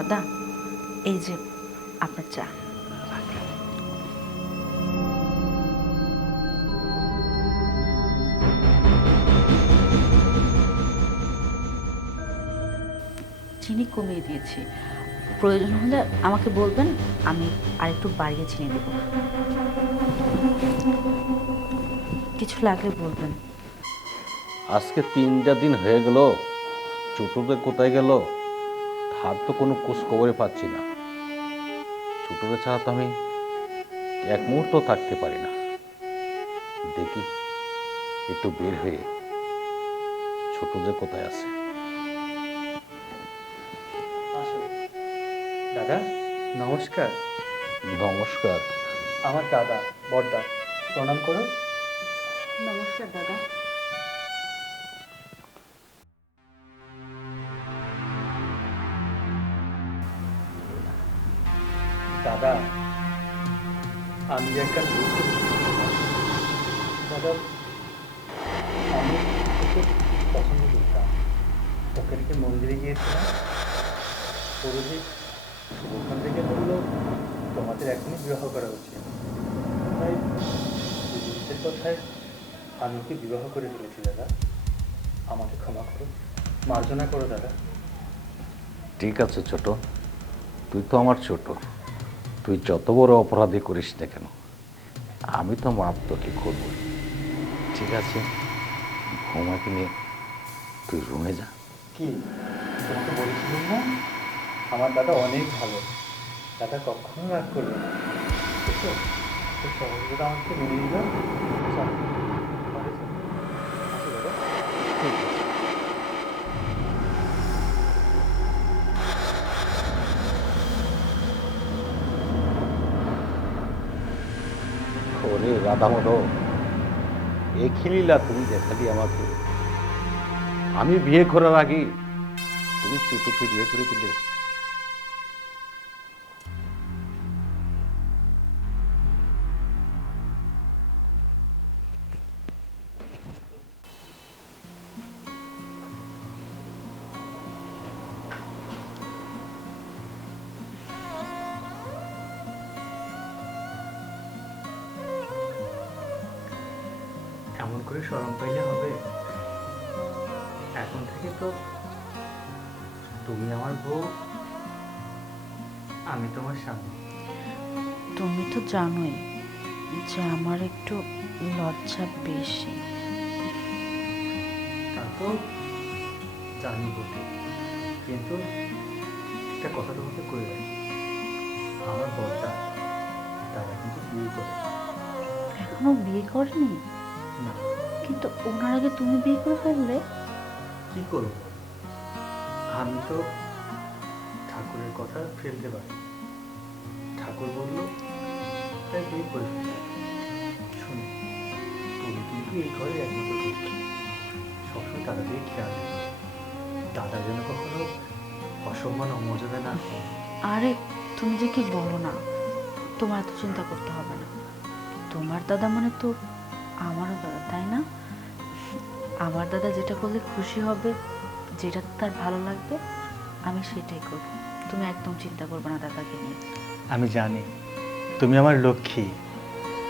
দাদা, এই যে আপনার চা। চিনি কমিয়ে দিয়েছি, প্রয়োজন হলে আমাকে বলবেন, আমি আরেকটু বাড়িয়ে চিনি দেব। কিছু লাগলে বলবেন। আজকে 3টা দিন হয়ে গেল, ছোটদের কোথায় গেল তার তো কোনো খোঁজ খবরে পাচ্ছি না। ছোটদের ছাড়া তো আমি এক মুহূর্ত থাকতে পারি না। দেখি একটু বের হয়ে ছোটদের কোথায় আছে। দাদা নমস্কার। নমস্কার। আমার দাদা বড়দা, প্রণাম করো। নমস্কার দাদা। দাদা আমি একটা দাদা, আমি ওকে পছন্দ করতাম। ওকে রেখে মন্দিরে গিয়েছিলাম, পুরোহিত ওখান থেকে বললো তোমাদের এখনই বিবাহ করা উচিত। তাই পুরোহিতের কথায় আমি ওকে বিবাহ করে ফেলেছি। দাদা আমাকে ক্ষমা করো, মার্জনা করো দাদা। ঠিক আছে ছোট, তুই তো আমার ছোট, তুই যত বড় অপরাধী করিস না কেন আমি তো মাপ তোকে করব। ঠিক আছে, ঘুমাকে নিয়ে তুই রুমে যা। কি তোমাকে বলেছিলাম না আমার দাদা অনেক ভালো, দাদা কখনো রাগ করবে না। বুঝছো, তো সহযোগিতা আমাকে মেনে নিল। চলো, ঘরে চলো। আসি দাদা। ঠিক আছে। ওরে রাধামোদ, এ লীলা তুমি দেখালি আমাকে। আমি বিয়ে করার আগে তুমি ছোটকে বিয়ে করে দিলে। এমন করে শরম পাইলে হবে? এখন থেকে তো তুমি আমার বউ, আমি তোমার স্বামী। তুমি তো জানোই যে আমার একটু লজ্জা বেশি। তা তো জানি বটে, কিন্তু একটা কথা তোমাকে করে রাখি, আমার বরটা দাদা কিন্তু বিয়ে করে এখনো বিয়ে করেনি? না। কিন্তু ওনার আগে তুমি বিয়ে করে ফেললে। কি করব, আমি তো ঠাকুরের কথা ফেলতে পারি। ঠাকুর বলল তাই বিয়ে করে ফেললাম। শুনি, তুমি কিন্তু এই ঘরে একমাত্র লক্ষ্মী, সবসময় দাদা দিয়ে খেয়াল রেখো। দাদা যেন কখনো অসম্মান অমর্যাদা না হয়। আরে তুমি যে কি বলো না, তোমার এত চিন্তা করতে হবে না। তোমার দাদা মানে তো আমারও দাদা, তাই না? আমার দাদা যেটা করলে খুশি হবে, যেটা তার ভালো লাগবে, আমি সেটাই করব। তুমি একদম চিন্তা করবে না দাদাকে নিয়ে। আমি জানি তুমি আমার লক্ষ্মী,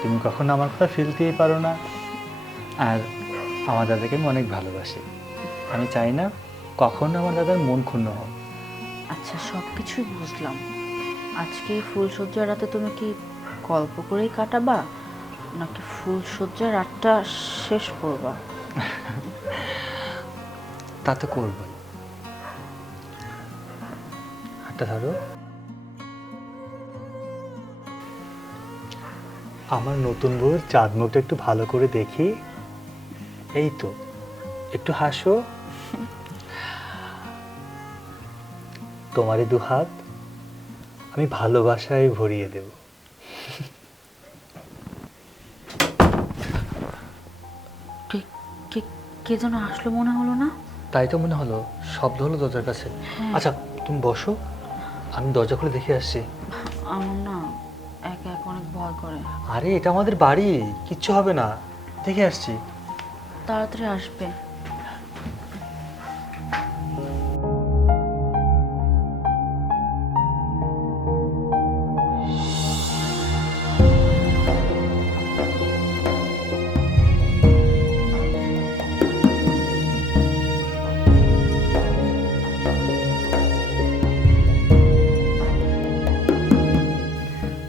তুমি কখনো আমার কথা ফেলতেই পারো না। আর আমার দাদাকে আমি অনেক ভালোবাসি, আমি চাই না কখনো আমার দাদার মন ক্ষুণ্ণ হোক। আচ্ছা, সব কিছুই বুঝলাম। আজকে এই ফুলসজ্জার রাতে তুমি কি গল্প করেই কাটাবা, নাকি ফুলসজ্জার রাতটা শেষ করবা? তা তো করবই। হাতটা ধরো। আমার নতুন বউয়ের চাঁদ মুখটা একটু ভালো করে দেখি। এই তো, একটু হাসো। তোমারই দু হাত আমি ভালোবাসায় ভরিয়ে দেব। কে কে কে যেন আসলো মনে হলো না? তাই তো মনে হলো, শব্দ হলো দরজার কাছে। আচ্ছা তুমি বসো, আমি দরজা খুলে দেখে আসছি। আমার না একা একা অনেক ভয় করে। আরে এটা আমাদের বাড়ি, কিচ্ছু হবে না, দেখে আসছি। তাড়াতাড়ি আসবে।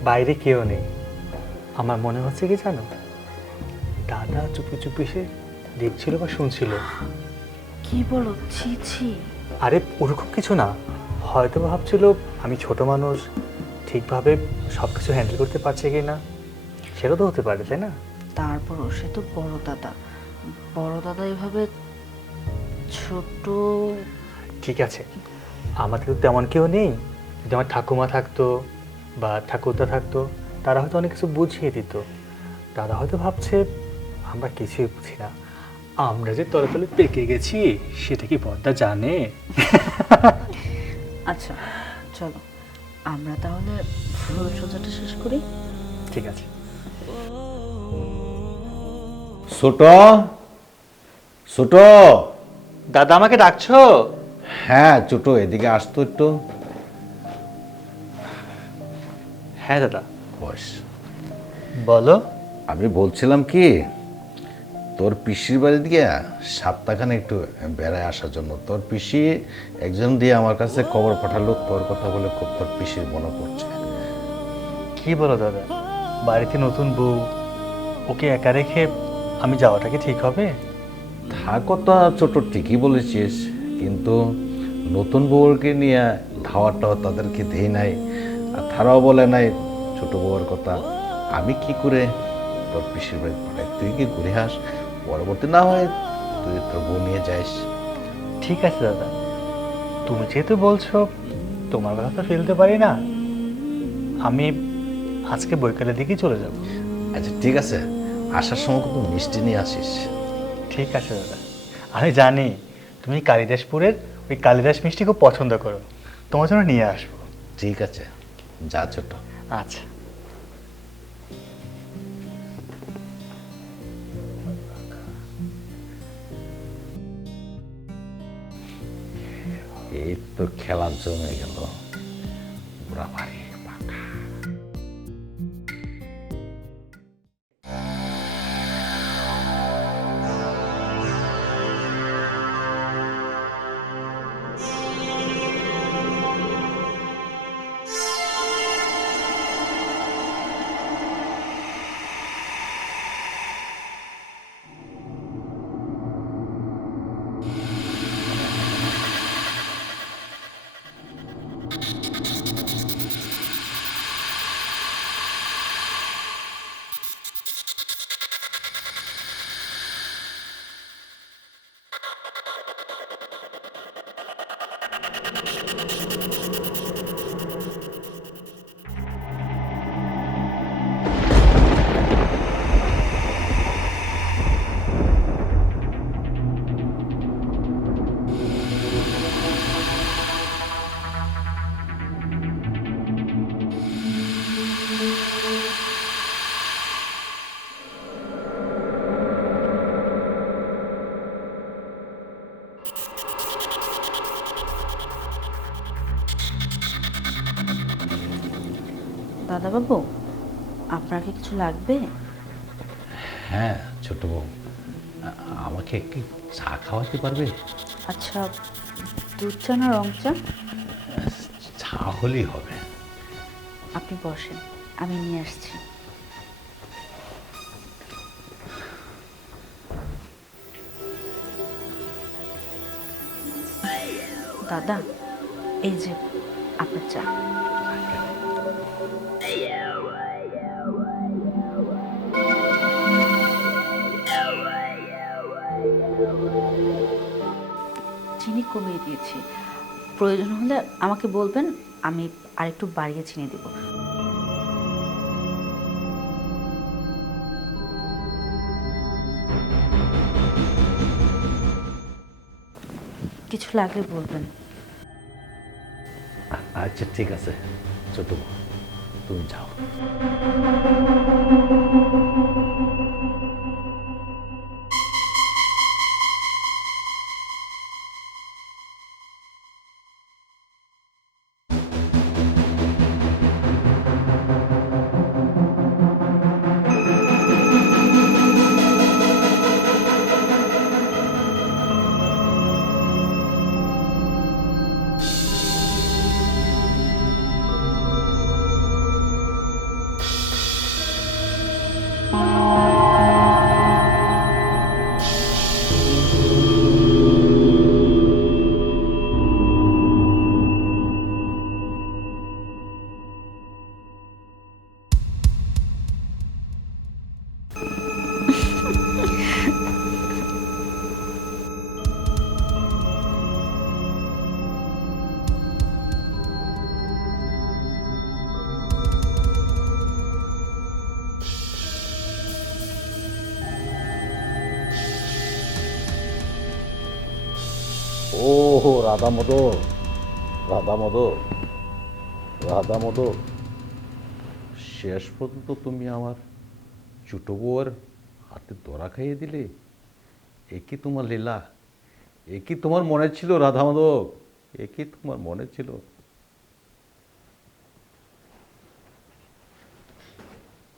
বাইরে কেউ নেই। আমার মনে হচ্ছে কি জানো, দাদা চুপি চুপি সে দেখছিল বা শুনছিল। কি বলো? ছি ছি। আরে ওরকম কিছু না, হয়তো ভাবছিল আমি ছোট মানুষ, ঠিকভাবে সব কিছু হ্যান্ডেল করতে পারছে কি না, সেটা তো হতে পারে, তাই না? তারপরও সে তো বড় দাদা, বড় দাদা এভাবে ছোট। ঠিক আছে, আমাদের তো তেমন কেউ নেই। যদি আমার ঠাকুমা থাকতো বা ঠাকুরদা থাকতো, তারা হয়তো অনেক কিছু বুঝিয়ে দিত। দাদা হয়তো ভাবছে আমরা কিছুই বুঝি না, আমরা যে তলে তলে পেকে গেছি সেটা কি বড়দা জানে? আচ্ছা চলো, আমরা তাহলে ফুল সোজাটা শেষ করি। ঠিক আছে। ছোট, ছোট। দাদা আমাকে ডাকছো? হ্যাঁ ছোট, এদিকে আসতো একটু। হ্যাঁ দাদা। বস। বলো। আমি বলছিলাম কি, তোর পিসির বাড়ি দিয়ে সপ্তাহখানে একটু বেড়ায় আসার জন্য। তোর পিসি একজন দিয়ে আমার কাছে খবর পাঠালো, তোর কথা বলে খুব তোর পিসির মনে পড়ছে। কি বলো দাদা, বাড়িতে নতুন বউ, ওকে একা রেখে আমি যাওয়াটা কি ঠিক হবে? তা কথা ছোট ঠিকই বলেছিস, কিন্তু নতুন বউকে নিয়ে ধাওয়াটাও তাদেরকে দেই নাই, আর তারাও বলে নাই ছোট বউয়ের কথা। আমি কি করে তোর পিসির বাড়ি পাঠাই? তুই কি ঘুরে আস, পরবর্তী না হয় তুই তোর বউ নিয়ে যাইস। ঠিক আছে দাদা, তুমি যেহেতু বলছো, তোমার কথা তো ফেলতে পারি না। আমি আজকে বৈকালের দিকেই চলে যাব। আচ্ছা ঠিক আছে, আসার সময় কিন্তু মিষ্টি নিয়ে আসিস। ঠিক আছে দাদা, আমি জানি তুমি কালিদাসপুরের ওই কালিদাস মিষ্টি খুব পছন্দ করো, তোমার জন্য নিয়ে আসবো। ঠিক আছে, যা ছোট। আচ্ছা। এই তো খেলা জমে গেল, বুড়া ভাই পাকা। দাদাবাবু, আপনার কি কিছু লাগবে? হ্যাঁ ছোট বউ, আমাকে একটু চা খাওয়াতে পারবে? আচ্ছা, দুধ চা না রং চা? চা হলেই হবে। আপনি বসেন, আমি নিয়ে আসছি। দাদা, এই যে আপনার চা। চিনি কমিয়ে দিয়েছি, প্রয়োজন হলে আমাকে বলবেন, আমি আরেকটু বাড়িয়ে চিনি দেব। কিছু লাগলে বলবেন। আচ্ছা ঠিক আছে ছোট বউ, তুমি যাও। রাধা মদন, রাধা মদন, রাধা মদন, শেষ পর্যন্ত তুমি আমার ছোট বউয়ের হাতে ধরা খাইয়ে দিলে। এ কি তোমার লীলা? এ কি তোমার মনে ছিল রাধা মাধব? এ কি তোমার মনে ছিল?